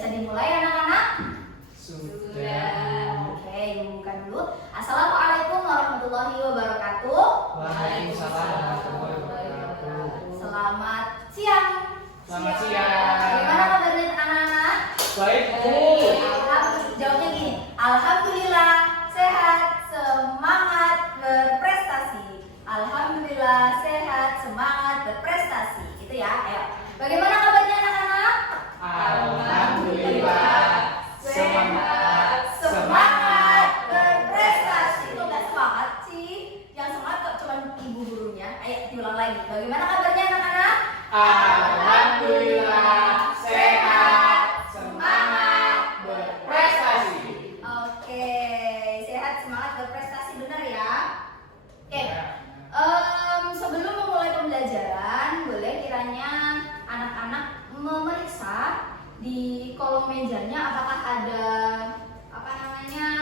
Bisa dimulai anak-anak? Sudah. Oke, bukan dulu. Assalamualaikum warahmatullahi wabarakatuh. Waalaikumsalam warahmatullahi wabarakatuh. Selamat siang. Selamat siang. Bagaimana kabarnya anak-anak? Baik, Bu. Alhamdulillah. Jawabnya gini. Alhamdulillah sehat, semangat berprestasi. Alhamdulillah sehat, semangat berprestasi. Gitu ya. Ayo. Bagaimana kabarnya anak-anak? Alhamdulillah semangat, Semangat berprestasi. Itu nggak semangat sih. Yang semangat kok cuma ibu gurunya. Ayo diulang lagi. Bagaimana kabarnya anak-anak? Alhamdulillah sehat, semangat berprestasi. Oke, sehat, semangat berprestasi, benar ya? Oke. Sebelum memulai pembelajaran, boleh kiranya anak-anak memeriksa di kolom mejanya apakah ada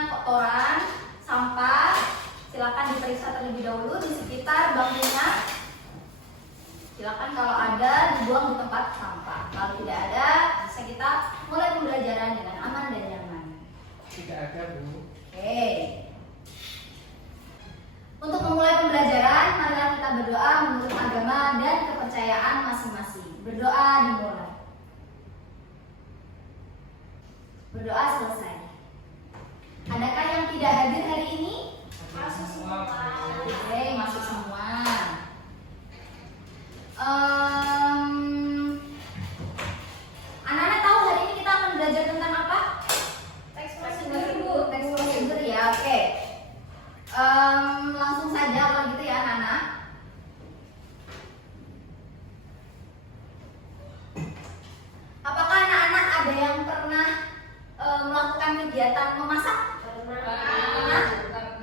kotoran, sampah. Silakan diperiksa terlebih dahulu di sekitar bangkunya. Silakan kalau ada dibuang di tempat sampah. Kalau tidak ada, bisa kita mulai pembelajaran dengan aman dan nyaman. Tidak ada, Bu. Oke. Untuk memulai pembelajaran, marilah kita berdoa menurut agama dan kepercayaan masing-masing. Berdoa dimulai. Berdoa selesai. Adakah yang tidak hadir hari ini? Masuk semua. Oke, masuk semua. Anak-anak tahu hari ini kita akan belajar tentang apa? Teks prosedur ya, oke. Langsung saja kalau gitu ya anak-anak. Apakah anak-anak ada yang pernah melakukan kegiatan memasak? Pernah.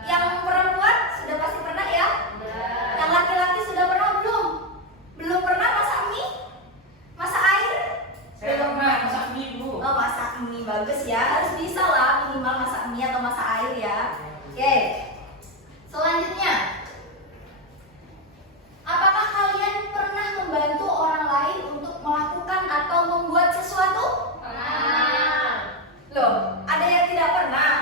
Yang perempuan sudah pasti pernah ya? Yang laki-laki sudah pernah belum? Belum pernah masak mie? Masak air? Saya pernah masak mie, Bu. Oh, masak mie bagus ya. Harus bisa lah minimal masak mie atau masak air ya. Oke. Selanjutnya, apakah kalian pernah membantu orang lain untuk melakukan atau membuat sesuatu? Loh, ada yang tidak pernah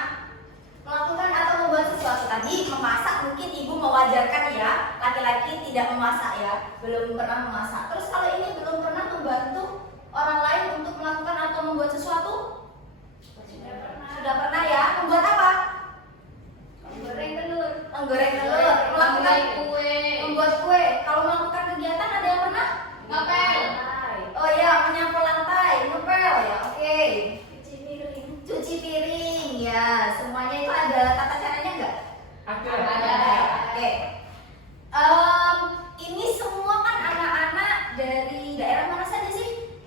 melakukan atau membuat sesuatu. Tadi memasak mungkin ibu mewajarkan ya, laki-laki tidak memasak ya, belum pernah memasak. Terus kalau ini belum pernah membantu orang lain untuk melakukan atau membuat sesuatu? Sudah pernah ya. Membuat apa? Menggoreng telur. Melakukan kue. membuat kue. Kalau melakukan kegiatan ada yang pernah? Ngepel. Oh ya, menyapu lantai, ngepel ya. Oke. Cuci piring ya. Semuanya itu ada tata caranya enggak? Ada. Oke. Ini semua kan anak-anak dari daerah mana saja sih?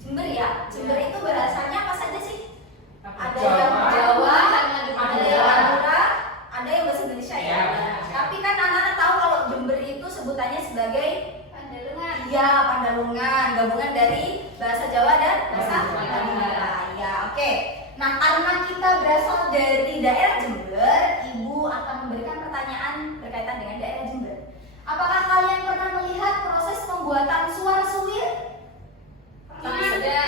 Jember ya. Jember itu bahasanya apa saja sih? Ada yang Jawa, ada yang Madura, ada yang bahasa Indonesia ya. Ya. Tapi kan anak-anak tahu kalau Jember itu sebutannya sebagai Pandalungan. iya, Pandalungan, gabungan dari bahasa Jawa dan bahasa Madura. Ya, oke. Nah, karena kita berasal dari daerah Jember, Ibu akan memberikan pertanyaan berkaitan dengan daerah Jember. Apakah kalian pernah melihat proses pembuatan suara suwir? Ada.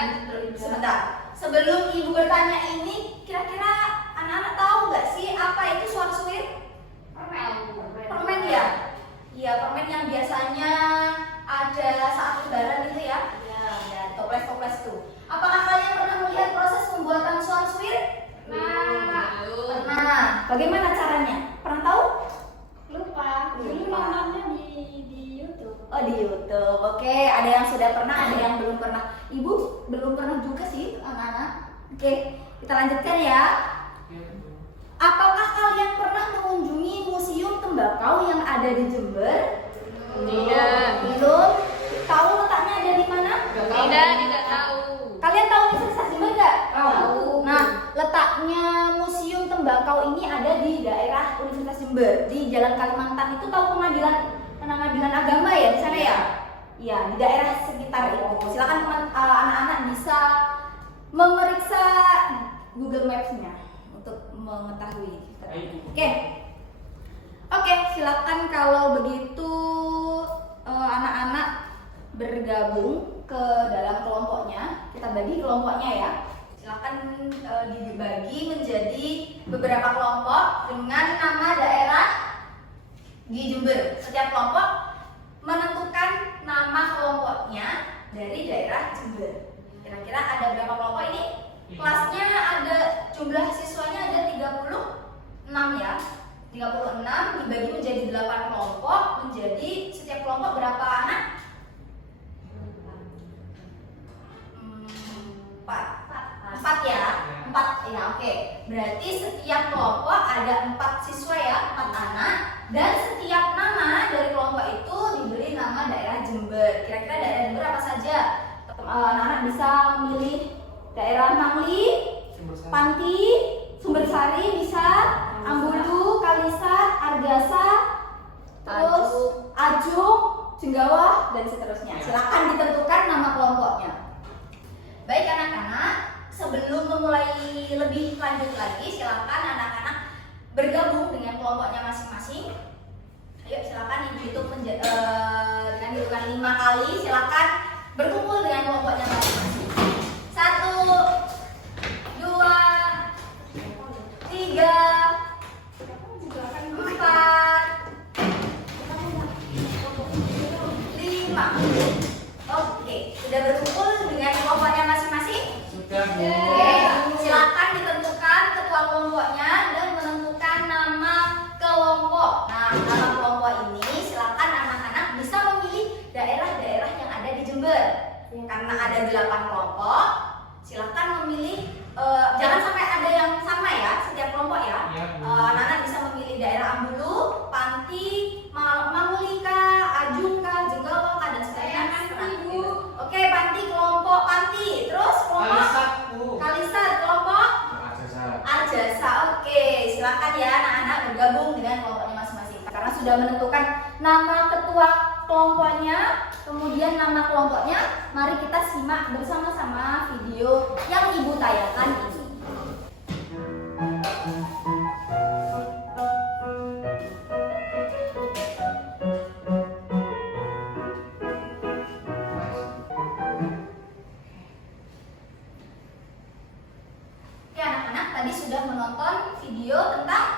Sebentar. Sebelum Ibu bertanya ini, kira-kira anak-anak tahu nggak sih apa itu suara suwir? Permen ya? Iya, permen yang biasanya ada saat lebaran gitu ya? Ya, toples-toples tuh. Apakah kalian pernah melihat proses pembuatan suara suwir? Pernah. Bagaimana caranya? Pernah tahu? Lupa. Dulu nontonnya di YouTube. Oh, di YouTube. Oke, ada yang sudah pernah, ada yang belum pernah. Ibu belum pernah juga sih, anak-anak. Oke, kita lanjutkan ya. Apakah kalian pernah mengunjungi museum tembakau yang ada di Jember? Tidak. Belum. Tahu letaknya ada di mana? Tidak tahu. Kalian tahu Universitas Jember nggak? Tahu. Nah, letaknya museum tembakau ini ada di daerah Universitas Jember di Jalan Kalimantan. Itu tahu pengadilan agama ya di sana ya? Iya, di daerah sekitar itu. Silakan anak-anak bisa memeriksa Google Maps-nya untuk mengetahui. Oke, silakan kalau begitu anak-anak bergabung ke dalam kelompoknya. Kita kita bagi kelompoknya ya. Silakan dibagi menjadi beberapa kelompok dengan nama daerah di Jember. Setiap kelompok menentukan nama kelompoknya dari daerah Jember. Kira-kira ada berapa kelompok ini? Kelasnya ada, jumlah siswanya ada 36 ya. 36 dibagi menjadi 8 kelompok, menjadi setiap kelompok berapa anak? 4 ya. 4 ya, oke. Berarti setiap kelompok ada 4 siswa ya, 4 anak, dan setiap nama dari kelompok itu diberi nama daerah Jember. Kira-kira daerah Jember apa saja? Anak-anak bisa memilih daerah Mangli, Panti, Sumbersari bisa, Ambulu, Kalisat, Argasa, terus Ajung, Jenggawah, dan seterusnya. Silakan ditentukan nama kelompoknya. Baik anak-anak, sebelum memulai lebih lanjut lagi, silakan anak-anak bergabung dengan kelompoknya masing-masing. Ayo silakan dihitung dengan hitungan 5 kali. Silakan berkumpul dengan kelompoknya masing-masing. 1, 2, 3, 4, 5. Oke, sudah berkumpul dengan kelompoknya masing-masing? Sudah, Bu. Oke, silakan ditentukan ketua kelompoknya dan menentukan nama kelompok. Nah, nama kelompok ini silakan anak-anak bisa memilih daerah-daerah yang ada di Jember. Karena ada 8 kelompok, silakan memilih. Jangan sampai ada yang sama ya, setiap kelompok ya. Iya, Bu. Anak-anak bisa memilih daerah Ambulu, Panti, Mangulika, Ajungka, Jenggawaka, dan sebagainya. Oke, Panti kelompok Panti. Terus kelompok Kalisat, Bu. Kalisat kelompok Arjasa. Oke, silakan ya anak-anak bergabung dengan kelompoknya masing-masing. Karena sudah menentukan nama ketua kelompoknya, kemudian nama kelompoknya, mari kita simak bersama-sama video yang Ibu tayangkan ini. Oke anak-anak, tadi sudah menonton video tentang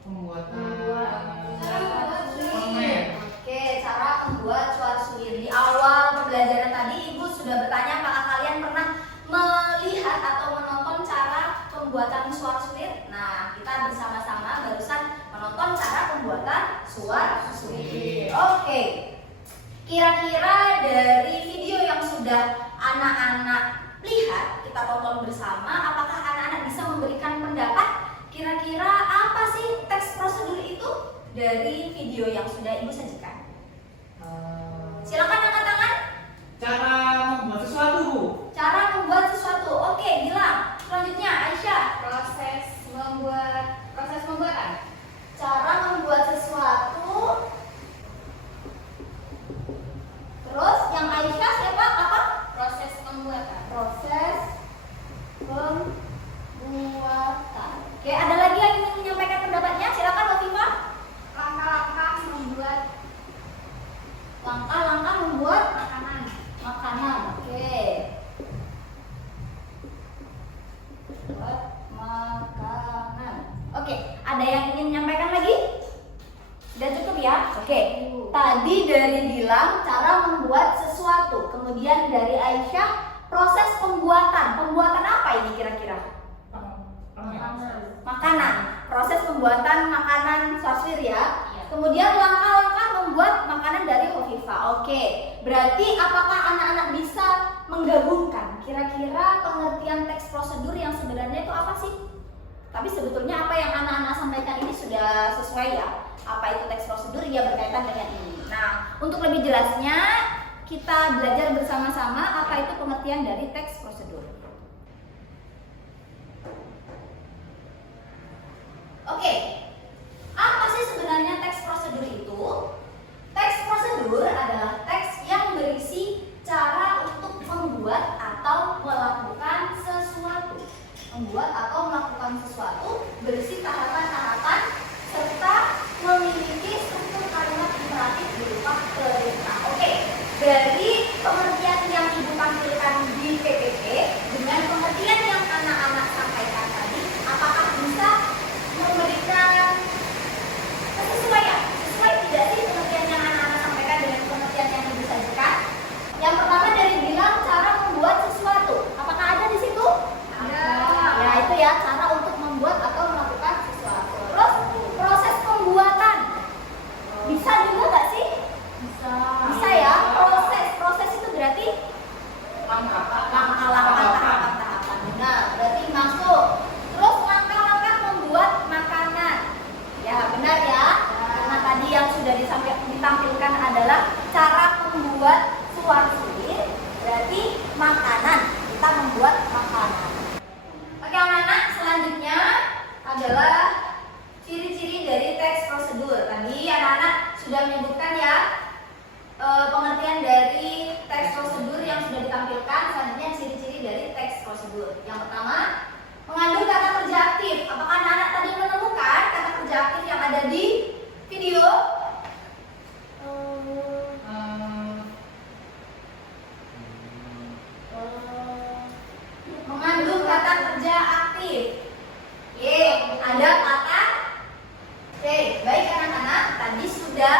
Pembuatan Oke, cara membuat suara sulir. Di awal pembelajaran tadi Ibu sudah bertanya apakah kalian pernah melihat atau menonton cara pembuatan suara sulir? Nah, kita bersama-sama barusan menonton cara pembuatan suara sulir. Oke. Kira-kira dari video yang sudah anak-anak lihat, kita tonton bersama, apakah anak-anak bisa memberikan pendapat? Kira-kira apa sih teks prosedur itu dari video yang sudah Ibu sajikan? Silakan angkat tangan. cara membuat sesuatu, Bu. Cara membuat sesuatu. Oke, Gilang. Selanjutnya Aisyah. Proses pembuatan. Cara membuat sesuatu. Terus yang Aisyah siapa? Apa? Proses pembuatan. Proses pembuatan. Oke, ada lagi yang ingin menyampaikan pendapatnya? Silakan Latifah. Langkah-langkah membuat Langkah-langkah membuat makanan. makanan. Oke. Buat makanan. Oke, ada yang ingin menyampaikan lagi? Sudah cukup ya? Oke. Tadi dari Gilang cara membuat sesuatu. Kemudian dari Aisyah proses pembuatan. Pembuatan apa ini kira-kira? Makanan. Proses pembuatan makanan sasir ya. Iya. Kemudian langkah-langkah membuat makanan dari Hovifa. Oke. Berarti apakah anak-anak bisa menggabungkan kira-kira pengertian teks prosedur yang sebenarnya itu apa sih? Tapi sebetulnya apa yang anak-anak sampaikan ini sudah sesuai ya. Apa itu teks prosedur? Ya berkaitan dengan ini. Nah, untuk lebih jelasnya kita belajar bersama-sama apa itu pengertian dari teks prosedur. Oke, apa sih sebenarnya teks prosedur itu? Teks prosedur adalah teks yang berisi cara untuk membuat atau melakukan sesuatu. Membuat atau melakukan sesuatu berisi tahapan-tahapan serta memiliki struktur kalimat imperatif berupa perintah. Oke, dari pengertian yang Ibu tampilkan di PPT Tadi anak-anak sudah menyebutkan ya pengertian dari teks prosedur yang sudah ditampilkan. Selanjutnya ciri-ciri dari teks prosedur. Yang pertama, mengandung kata kerja aktif. Apakah anak-anak tadi menemukan kata kerja aktif yang ada di video? Mengandung kata kerja aktif. Oke, ada kata. Oke, baik anak-anak. Tadi sudah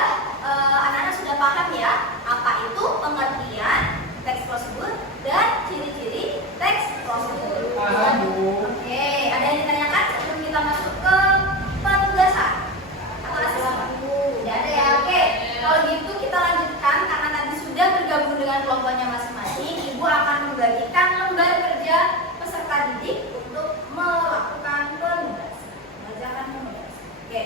anak-anak sudah paham ya apa itu pengertian teks prosedur dan ciri-ciri teks prosedur. Paham, Bu. Oke, ada yang ditanyakan sebelum kita masuk ke penugasan? Atau asesmen? Tidak ada ya. Oke, kalau gitu kita lanjutkan karena tadi sudah bergabung dengan kelompoknya masing-masing. Ibu akan membagikan lembar kerja peserta didik untuk melakukan penugasan. Mengerjakan penugasan. Oke.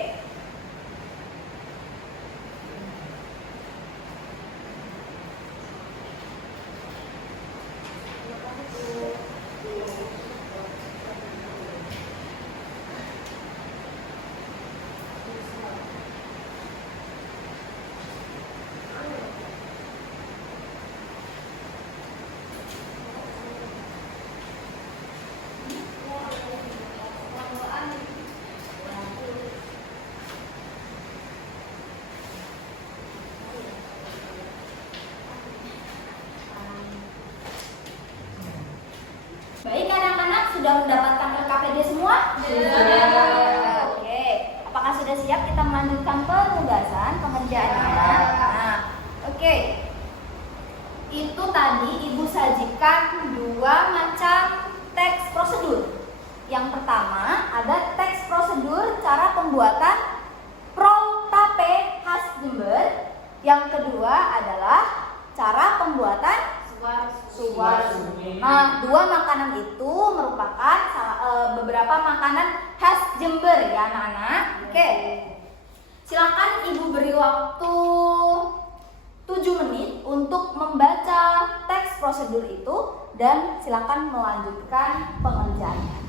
Baik anak-anak, sudah mendapatkan LKPD semua? Sudah. Oke, apakah sudah siap kita melanjutkan penugasan pengerjaannya? Nah, oke. Itu tadi Ibu sajikan dua macam teks prosedur. Yang pertama ada teks prosedur cara pembuatan prol-tape khas Jember. Yang kedua adalah cara pembuatan suwar-sumi. Nah, dua makanan itu merupakan beberapa makanan khas Jember ya anak-anak. Oke. Silakan Ibu beri waktu 7 menit untuk membaca teks prosedur itu dan silakan melanjutkan pengerjaannya.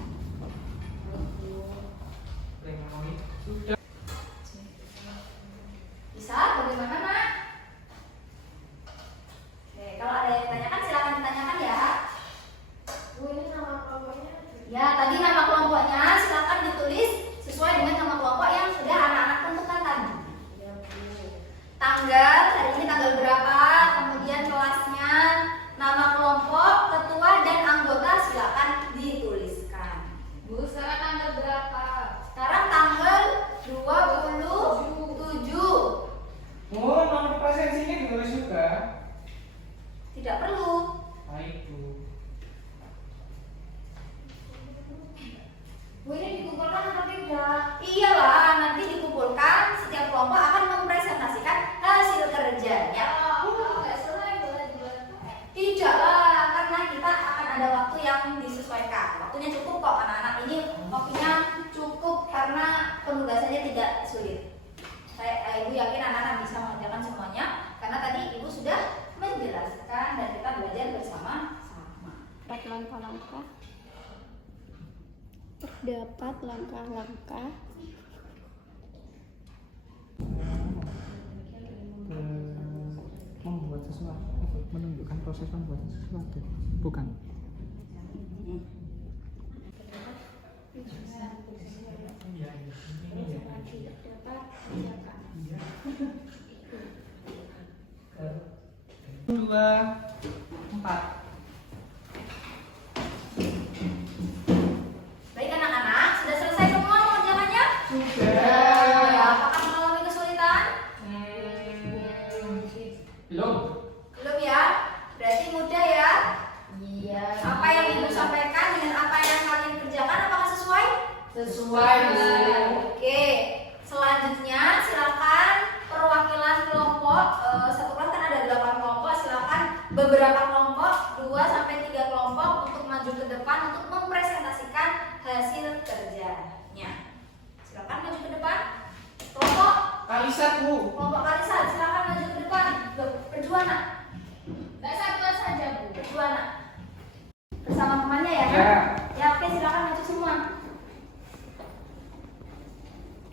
Sudah. Bisa? Bagaimana, Nak? Oke, kalau ada yang ditanyakan silakan ditanyakan ya. Bu, ini nama kelompoknya? Ya, tadi nama kelompoknya silakan ditulis sesuai dengan nama kelompok yang sudah anak-anak tentukan tadi. Ya, Bu. Tanggal, hari ini tanggal berapa, kemudian kelasnya, nama kelompok, ketua dan anggota silakan dituliskan. Bu, sekarang tanggal berapa? Sekarang tanggal 27. Oh, nomor presensinya ditulis juga. Tidak perlu. Baik, Bu. Bu, ini dikumpulkan atau tidak? Iyalah, nanti dikumpulkan, setiap kelompok akan mempresentasikan hasil kerjanya. Kalau nggak selesai boleh dibuat. Tidaklah, karena kita akan ada waktu yang disesuaikan. Waktunya cukup kok anak-anak ini, waktunya cukup karena penugasannya tidak sulit. Ibu yakin anak-anak bisa mengerjakan semuanya karena tadi Ibu sudah menjelaskan dan kita belajar bersama-sama. Dapat langkah-langkah. Terdapat langkah-langkah membuat sesuatu, menunjukkan proses pembuatan sesuatu, bukan? Dua, empat. Baik anak-anak, sudah selesai semua pengerjaannya? Sudah. Apakah mengalami kesulitan? Belum. Belum ya? Berarti mudah ya? Iya. Apa yang Ibu sampaikan dengan apa yang kalian kerjakan apakah sesuai? Sesuai, Bu. Oke. Selanjutnya silakan perwakilan kelompok satu kelas kan ada 8 kelompok, silakan beberapa kelompok 2 sampai 3 kelompok untuk maju ke depan untuk mempresentasikan hasil kerjanya. Silakan maju ke depan. Kelompok Kalisat, Bu. kelompok Kalisan silakan maju ke depan. Berdua nak. Nggak satu saja, Bu. Berdua nak. Bersama temannya ya. Ya. Ya oke silakan maju semua.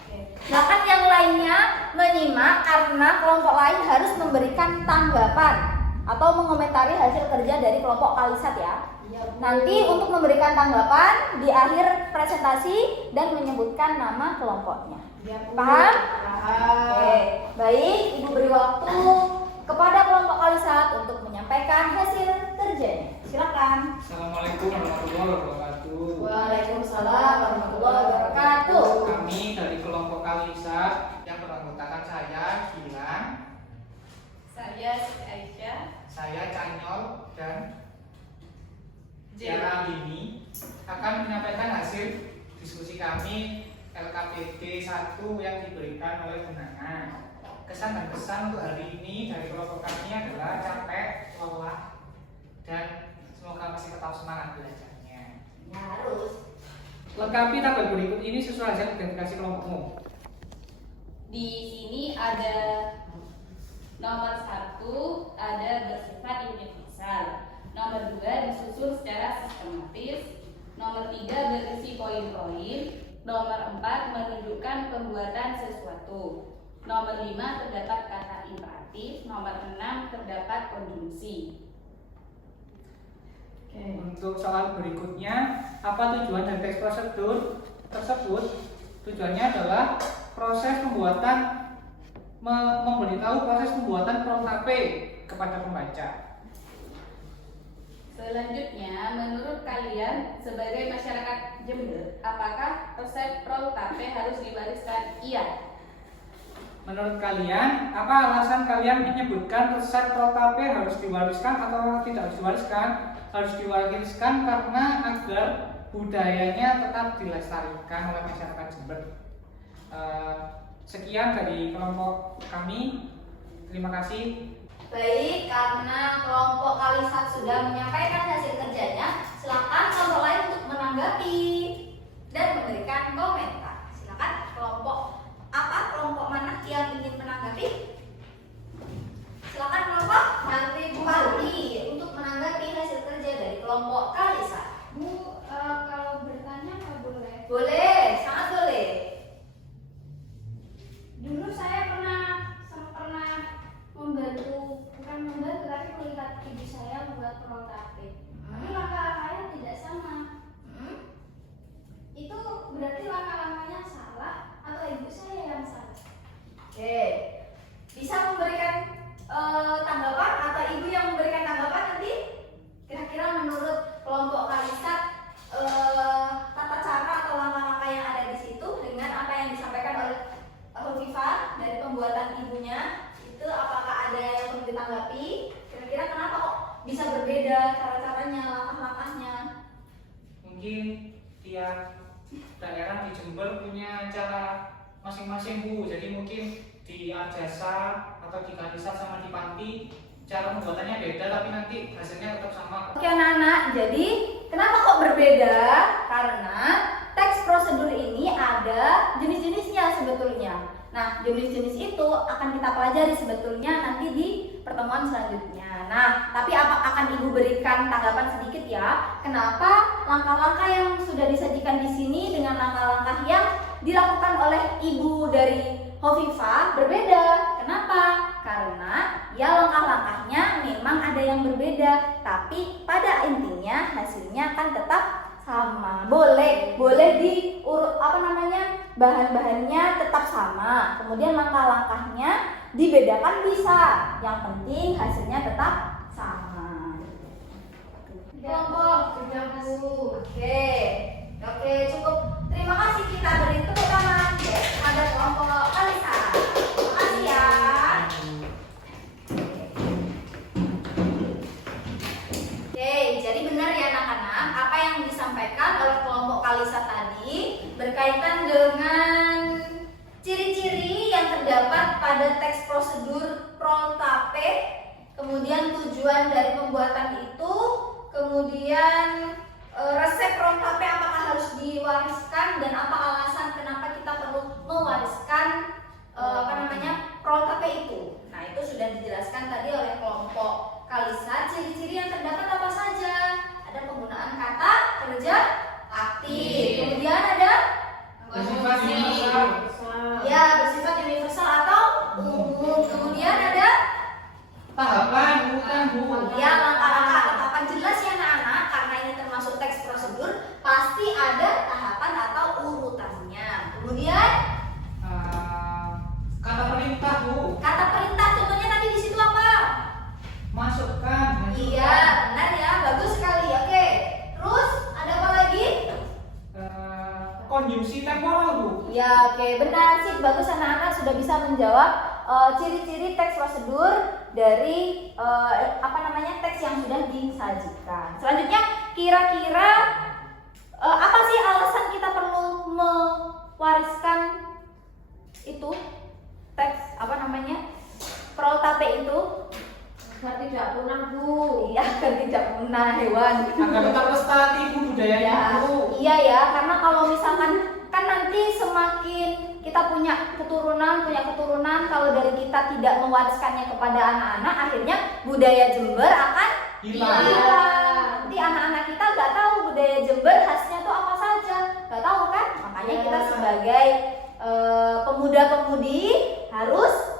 Oke. Silakan yang lainnya menyimak karena kelompok lain harus memberikan tanggapan atau mengomentari hasil kerja dari kelompok Kalisat ya. Nanti untuk memberikan tanggapan di akhir presentasi dan menyebutkan nama kelompoknya. Paham? Oke, baik. Ibu beri waktu kepada kelompok Kalisat untuk menyampaikan hasil kerjanya. Silakan. Assalamualaikum warahmatullahi wabarakatuh. Waalaikumsalam warahmatullahi wabarakatuh. Kami dari kelompok Kalisat yang beranggotakan saya Gilang, Saya Siti Aisyah. saya Canyol dan Tiara ini akan menyampaikan hasil diskusi kami LKPD 1 yang diberikan oleh Bunana. Kesan dan kesan untuk hari ini dari kelompok kami adalah capek, lelah, dan semoga masih tetap semangat belajarnya. Ya, harus. Lengkapi tabel berikut ini sesuai hasil identifikasi kelompokmu. Di sini ada nomor 1 ada bersifat universal. Nomor 2 disusun secara sistematis. Nomor 3 berisi poin-poin. Nomor 4 menunjukkan pembuatan sesuatu. Nomor 5 terdapat kata imperatif. Nomor 6 terdapat konjungsi. Untuk soal berikutnya, apa tujuan dari teks prosedur tersebut? Tujuannya adalah proses pembuatan memberitahu proses pembuatan protapé kepada pembaca. Selanjutnya, menurut kalian sebagai masyarakat Jember, apakah resep protapé harus diwariskan? Iya. Menurut kalian, apa alasan kalian menyebutkan resep protapé harus diwariskan atau tidak harus diwariskan? Harus diwariskan karena agar budayanya tetap dilestarikan oleh masyarakat Jember. Sekian dari kelompok kami. Terima kasih. Baik, karena kelompok Kalisat sudah menyampaikan hasil kerjanya, silakan kelompok lain untuk menanggapi dan memberikan komentar. Silakan kelompok mana yang ingin menanggapi? Silakan kelompok Parti untuk menanggapi hasil kerja dari kelompok Kalisat. Bu, kalau bertanya nggak boleh? Boleh, sangat boleh. Dulu saya pernah membantu, bukan membantu tapi melihat ibu saya membuat protapé. Tapi langkah-langkahnya tidak sama. Itu berarti langkah-langkahnya salah atau ibu saya yang salah? Oke, bisa memberikan tanggapan atau ibu yang memberikan tanggapan nanti? Kira-kira menurut kelompok Kalisat tata cara atau langkah-langkah yang ada di situ dengan apa yang disampaikan oleh Hovifah dari pembuatan ibunya itu apakah ada yang perlu ditanggapi? Kira-kira kenapa kok bisa berbeda cara-caranya, langkah-langkahnya? Mungkin tiap daerah di Jember punya cara masing-masing, Bu. Jadi mungkin di Arjasa atau di Kalisat sama di Panti cara pembuatannya beda, tapi nanti hasilnya tetap sama. Oke anak-anak, jadi kenapa kok berbeda? Karena teks prosedur ini ada jenis-jenisnya sebetulnya. Nah, jenis-jenis itu akan kita pelajari sebetulnya nanti di pertemuan selanjutnya. Nah, tapi akan Ibu berikan tanggapan sedikit ya. Kenapa langkah-langkah yang sudah disajikan di sini dengan langkah-langkah yang dilakukan oleh Ibu dari Hovifah berbeda? Kenapa? Karena ya langkah-langkahnya memang ada yang berbeda, tapi pada intinya hasilnya akan tetap sama. Boleh diurut bahan-bahannya tetap sama, kemudian langkah-langkahnya dibedakan bisa, yang penting hasilnya tetap sama. Kelompok oke, cukup. Terima kasih, kita beri tepuk tangan pada kelompok Kalisat. Terima kasih ya. Oke, jadi benar ya anak-anak, apa yang disampaikan oleh kelompok Kalisat tadi berkaitan dengan ciri-ciri yang terdapat pada teks prosedur protapé, kemudian tujuan dari pembuatan itu, kemudian resep protapé apakah harus diwariskan dan apa alasan kenapa kita perlu mewariskan protapé itu. Nah, itu sudah dijelaskan tadi oleh kelompok Kalisat. Ciri-ciri yang terdapat apa saja? Ada penggunaan kata kerja aktif, kemudian ada Bersifat universal. ya bersifat universal atau Oke, benar sih, bagus anak-anak sudah bisa menjawab ciri-ciri teks prosedur dari teks yang sudah disajikan. Selanjutnya, kira-kira apa sih alasan kita perlu mewariskan itu teks prol tape itu? Agar tidak punah, Bu. Iya, agar tidak punah hewan. Agar tetap lestari Bu budayanya Bu. Iya ya, karena kalau misalkan kan nanti semakin kita punya keturunan, kalau dari kita tidak mewariskannya kepada anak-anak, akhirnya budaya Jember akan Hilang. Nanti anak-anak kita nggak tahu budaya Jember khasnya tuh apa saja, nggak tahu kan? Makanya kita sebagai pemuda-pemudi harus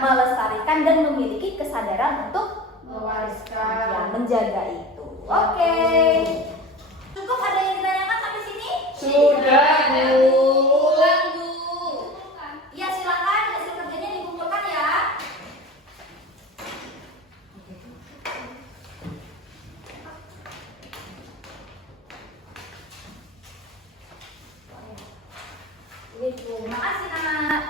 melestarikan dan memiliki kesadaran untuk Mewariskan. menjaga itu. Oke. Cukup, ada yang ditanyakan sampai sini? Sudah Bu. Ulang, Bu. Ya, silakan hasil kerjanya dikumpulkan ya. Terima kasih anak.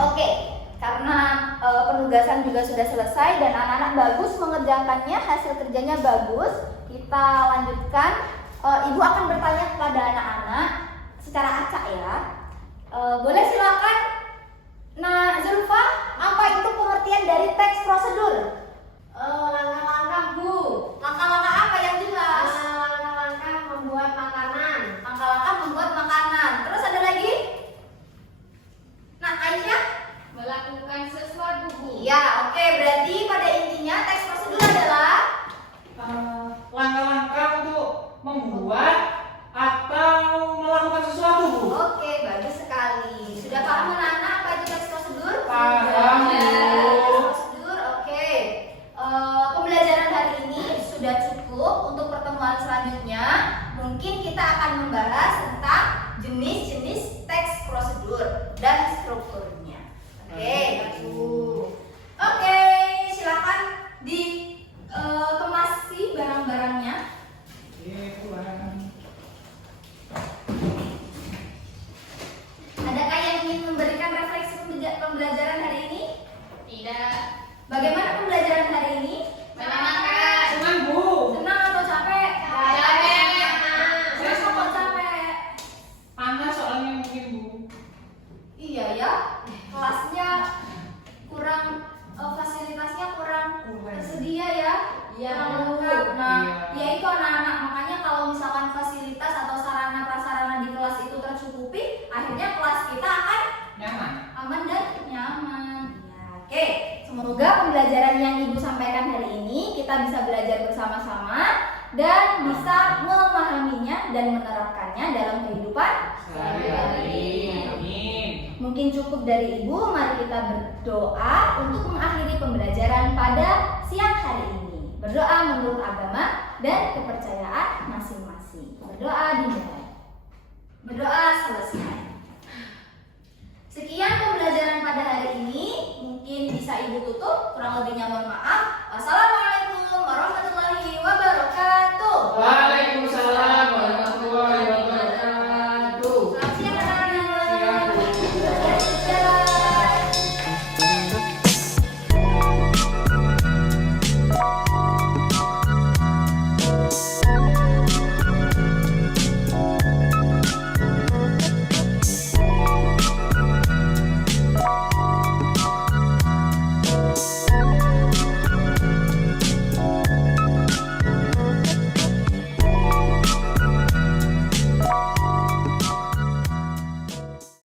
Oke, karena penugasan juga sudah selesai dan anak-anak bagus mengerjakannya, hasil kerjanya bagus. Kita lanjutkan. Ibu akan bertanya kepada anak-anak secara acak ya. Boleh silakan. Nah, Zulfa, apa itu pengertian dari teks prosedur? Langkah-langkah, Bu. Langkah-langkah apa yang jelas? Langkah-langkah membuat makanan. Langkah-langkah membuat makanan. Terus ada lagi? Nah, Aisyah? Melakukan sesuatu, Bu. Iya, oke. Berarti pada intinya teks prosedur adalah Langkah-langkah untuk membuat atau melakukan sesuatu Bu. oke, bagus sekali. Sudah paham anak-anak apa itu teks prosedur? Paham, Bu. Teks prosedur, oke. Pembelajaran hari ini sudah cukup. Untuk pertemuan selanjutnya, mungkin kita akan membahas tentang jenis-jenis teks prosedur dan strukturnya. Oke, oke, silakan dikemasi barang-barangnya. Adakah yang ingin memberikan refleksi pembelajaran hari ini? Tidak. Bagaimana pembelajaran hari ini? Menyenangkan. Senang Bu. Senang atau capek? Capek. Kenapa kok capek? Panas soalnya mungkin Bu. Iya ya, kelasnya kurang, fasilitasnya kurang tersedia ya. Iya, Kurang Bu. lengkap. Nah, Iya. ya itu anak-anak, makanya kalau misalkan fasilitas atau sarana-prasarana di kelas itu tercukupi, akhirnya kelas kita akan Nyaman. aman dan nyaman. Ya, oke. Semoga pembelajaran yang Ibu sampaikan hari ini kita bisa belajar bersama-sama dan bisa memahaminya dan menerapkannya dalam kehidupan Sehari-hari. Amin. Mungkin cukup dari Ibu, mari kita berdoa untuk mengakhiri pembelajaran pada siang hari ini. Berdoa menurut agama dan kepercayaan masing-masing. Berdoa dimulai. Berdoa selesai. Sekian pembelajaran pada hari ini. Mungkin bisa Ibu tutup, kurang lebihnya mohon maaf. Wassalamualaikum warahmatullahi wabarakatuh.